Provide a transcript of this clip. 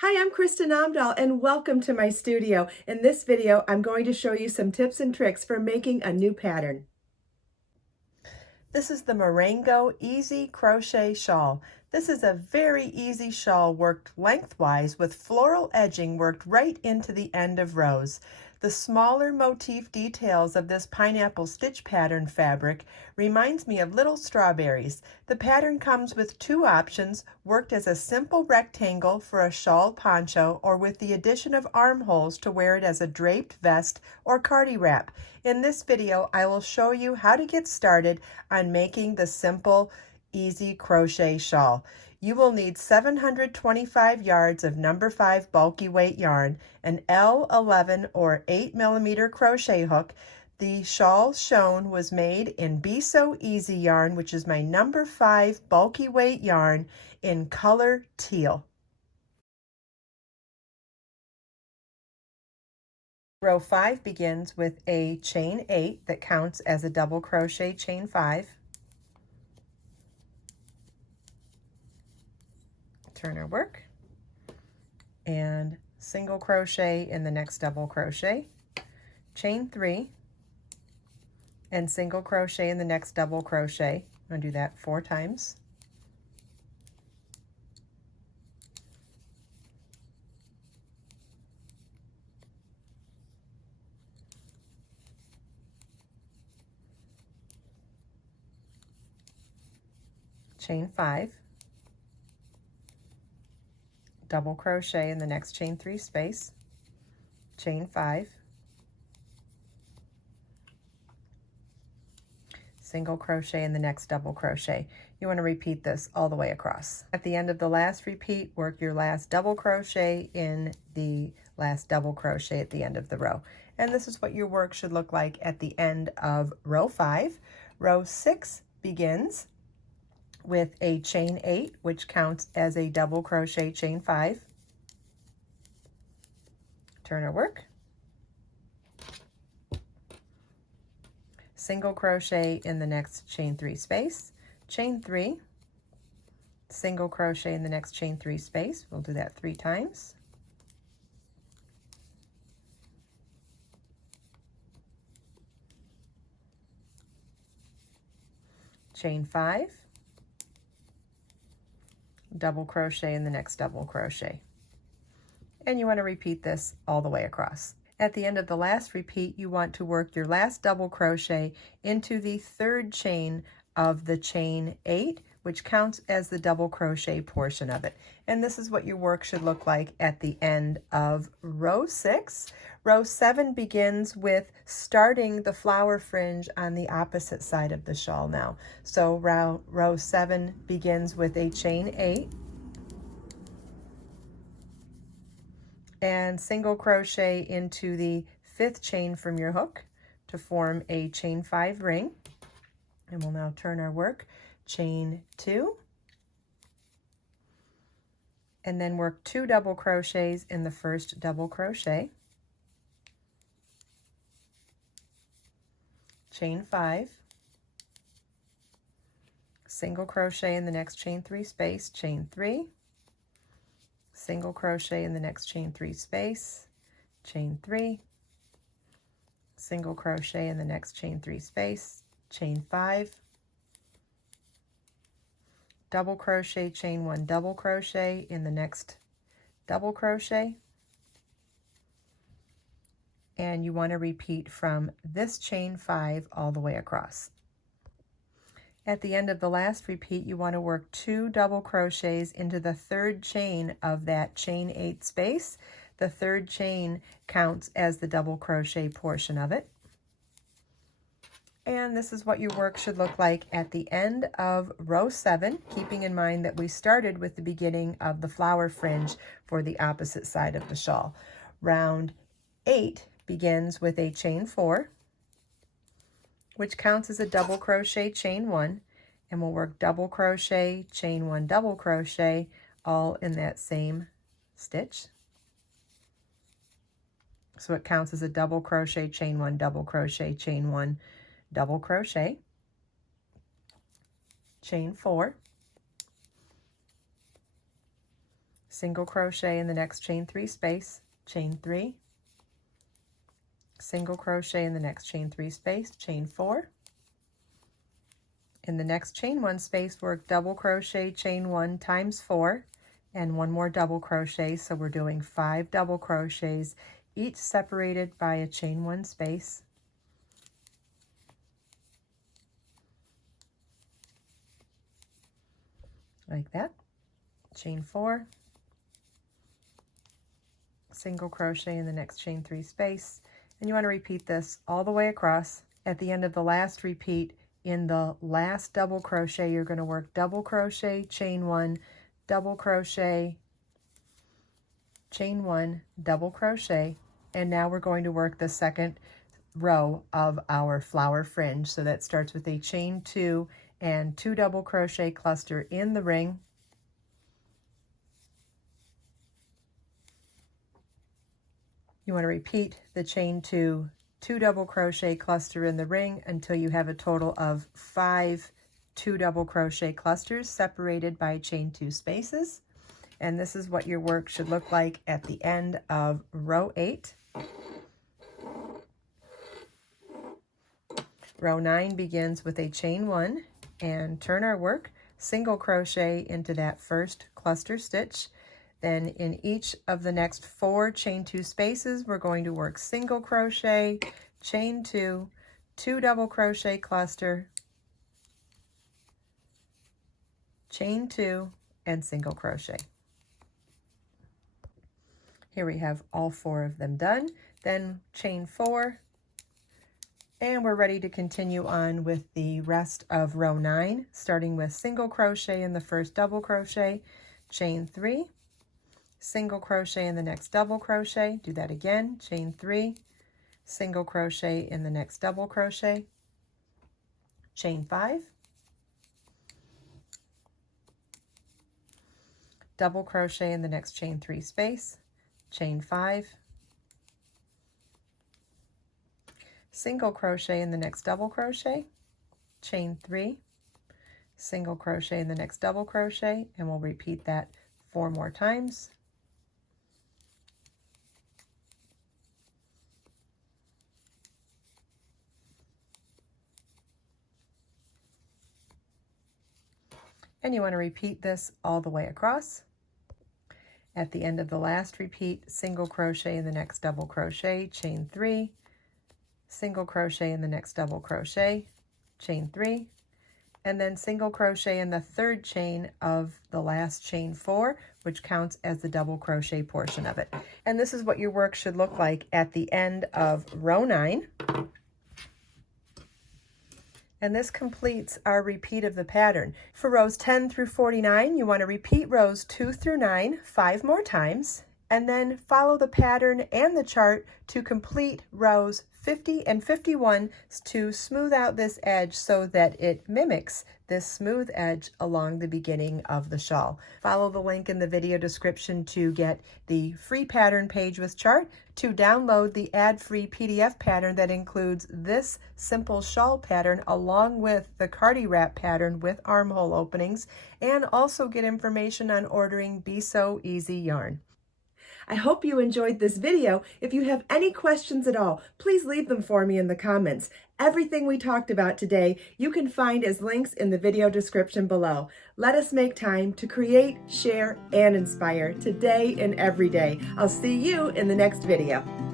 Hi, I'm Kristin Omdahl and welcome to my studio. In this video, I'm going to show you some tips and tricks for making a new pattern. This is the Morango Easy Crochet Shawl. This is a very easy shawl worked lengthwise with floral edging worked right into the end of rows. The smaller motif details of this pineapple stitch pattern fabric reminds me of little strawberries. The pattern comes with two options, worked as a simple rectangle for a shawl poncho or with the addition of armholes to wear it as a draped vest or cardi wrap. In this video, I will show you how to get started on making the simple, easy crochet shawl. You will need 725 yards of number 5 bulky weight yarn, an L11 or 8mm crochet hook. The shawl shown was made in Be So Easy yarn, which is my number 5 bulky weight yarn in color teal. Row 5 begins with a chain 8 that counts as a double crochet chain 5. Turn our work and single crochet in the next double crochet, chain 3, and single crochet in the next double crochet. I'm going to do that 4 times. Chain 5, double crochet in the next chain 3 space, chain 5, single crochet in the next double crochet. You want to repeat this all the way across. At the end of the last repeat, work your last double crochet in the last double crochet at the end of the row. And this is what your work should look like at the end of row 5. Row 6 begins with a chain 8, which counts as a double crochet chain 5. Turn our work. Single crochet in the next chain 3 space, chain 3, single crochet in the next chain 3 space. We'll do that 3 times. Chain 5, double crochet in the next double crochet. And you want to repeat this all the way across. At the end of the last repeat, you want to work your last double crochet into the 3rd chain of the chain 8, which counts as the double crochet portion of it. And this is what your work should look like at the end of row 6. Row 7 begins with starting the flower fringe on the opposite side of the shawl now. So row 7 begins with a chain 8 and single crochet into the 5th chain from your hook to form a chain 5 ring. And we'll now turn our work, chain 2, and then work 2 double crochets in the first double crochet, chain 5, single crochet in the next chain 3 space, chain 3, single crochet in the next chain 3 space, chain 3, single crochet in the next chain 3 space, chain 5, double crochet, chain 1 double crochet in the next double crochet, and you want to repeat from this chain 5 all the way across. At the end of the last repeat, you want to work 2 double crochets into the 3rd chain of that chain 8 space. The 3rd chain counts as the double crochet portion of it. And this is what your work should look like at the end of row 7, keeping in mind that we started with the beginning of the flower fringe for the opposite side of the shawl. Round 8 begins with a chain 4, which counts as a double crochet chain 1, and we'll work double crochet, chain 1 double crochet, all in that same stitch. So it counts as a double crochet, chain 1 double crochet, chain 1 double crochet, chain 4, single crochet in the next chain 3 space, chain 3, single crochet in the next chain 3 space, chain 4. In the next chain 1 space, work double crochet, chain 1 times 4, and 1 more double crochet, so we're doing 5 double crochets, each separated by a chain 1 space. Like that. Chain 4, single crochet in the next chain 3 space, and you want to repeat this all the way across. At the end of the last repeat, in the last double crochet, you're going to work double crochet, chain 1, double crochet, chain 1, double crochet, and now we're going to work the second row of our flower fringe. So that starts with a chain 2 and 2 double crochet cluster in the ring. You want to repeat the chain 2, 2 double crochet cluster in the ring until you have a total of 5 2 double crochet clusters separated by chain 2 spaces. And this is what your work should look like at the end of row 8. Row 9 begins with a chain 1 and turn our work, single crochet into that first cluster stitch. Then in each of the next 4 chain 2 spaces, we're going to work single crochet, chain 2, 2 double crochet cluster, chain 2, and single crochet. Here we have all 4 of them done. Then chain 4, and we're ready to continue on with the rest of row 9, starting with single crochet in the first double crochet, chain 3, single crochet in the next double crochet, do that again, chain 3, single crochet in the next double crochet, chain 5, double crochet in the next chain 3 space, chain 5, single crochet in the next double crochet, chain 3, single crochet in the next double crochet, and we'll repeat that 4 more times. And you want to repeat this all the way across. At the end of the last repeat, single crochet in the next double crochet, chain 3, single crochet in the next double crochet, chain 3, and then single crochet in the third chain of the last chain 4, which counts as the double crochet portion of it. And this is what your work should look like at the end of row 9. And this completes our repeat of the pattern. For rows 10 through 49, you want to repeat rows 2 through 9 5 more times, and then follow the pattern and the chart to complete rows 50 and 51 to smooth out this edge so that it mimics this smooth edge along the beginning of the shawl. Follow the link in the video description to get the free pattern page with chart, to download the ad-free PDF pattern that includes this simple shawl pattern along with the cardi wrap pattern with armhole openings, and also get information on ordering Be So Easy yarn. I hope you enjoyed this video. If you have any questions at all, please leave them for me in the comments. Everything we talked about today, you can find as links in the video description below. Let us make time to create, share, and inspire today and every day. I'll see you in the next video.